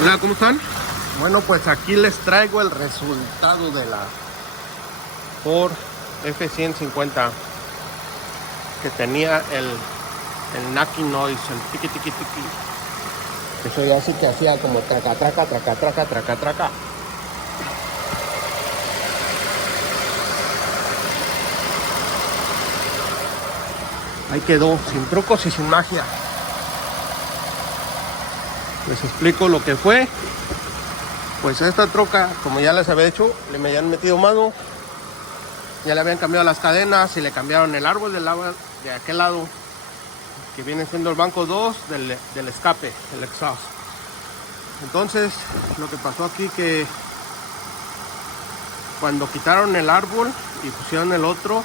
Hola, ¿cómo están? Bueno, pues aquí les traigo el resultado de la Ford F-150 que tenía el knocking noise, el tiqui tiqui tiqui. Eso ya sí que hacía como traca traca traca traca traca traca. Ahí quedó, sin trucos y sin magia. Les explico lo que fue. Pues a esta troca, como ya les había hecho, le me habían metido mano. Ya le habían cambiado las cadenas y le cambiaron el árbol del lado de aquel lado, que viene siendo el banco 2 del escape, el exhaust. Entonces, lo que pasó aquí que cuando quitaron el árbol y pusieron el otro,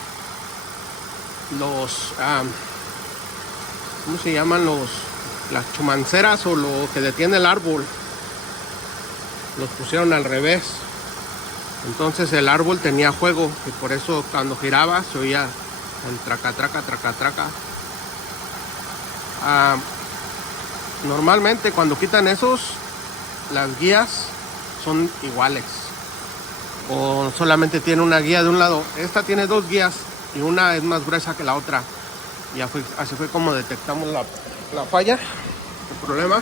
los ¿cómo se llaman? Las chumanceras o lo que detiene el árbol, los pusieron al revés. Entonces el árbol tenía fuego y por eso cuando giraba se oía el traca traca traca traca. Normalmente cuando quitan esos, las guías son iguales o solamente tiene una guía de un lado. Esta tiene dos guías y una es más gruesa que la otra. Y así fue como detectamos la falla, el problema.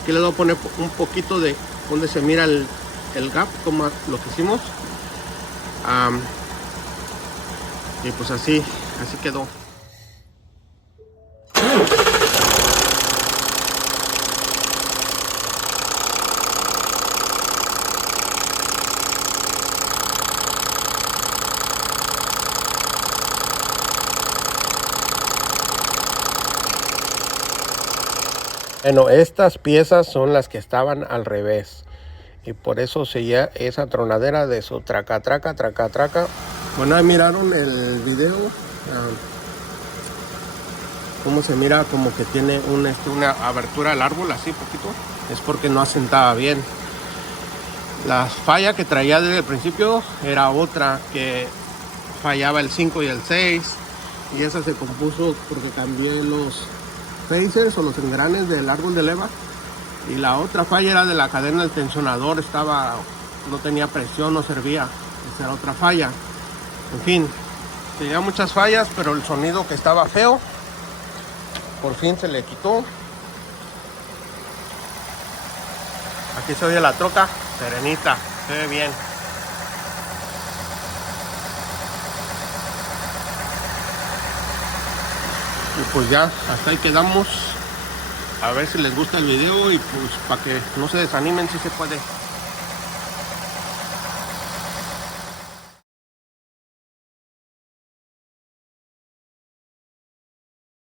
Aquí les voy a poner un poquito de donde se mira el gap, como lo que hicimos. Y pues así quedó. Bueno, estas piezas son las que estaban al revés y por eso seguía esa tronadera de su traca traca traca traca. Bueno, ahí miraron el video, cómo se mira como que tiene una abertura al árbol así poquito. Es porque no asentaba bien. La falla que traía desde el principio era otra, que fallaba el 5 y el 6, y esa se compuso porque cambié los phasers o los engranes del árbol de leva. Y la otra falla era de la cadena del tensionador, no tenía presión, no servía. Esa era otra falla. En fin, tenía muchas fallas, pero el sonido que estaba feo, por fin se le quitó. Aquí se oye la troca, serenita, se ve bien. Y pues ya, hasta ahí quedamos. A ver si les gusta el video y pues para que no se desanimen, si se puede.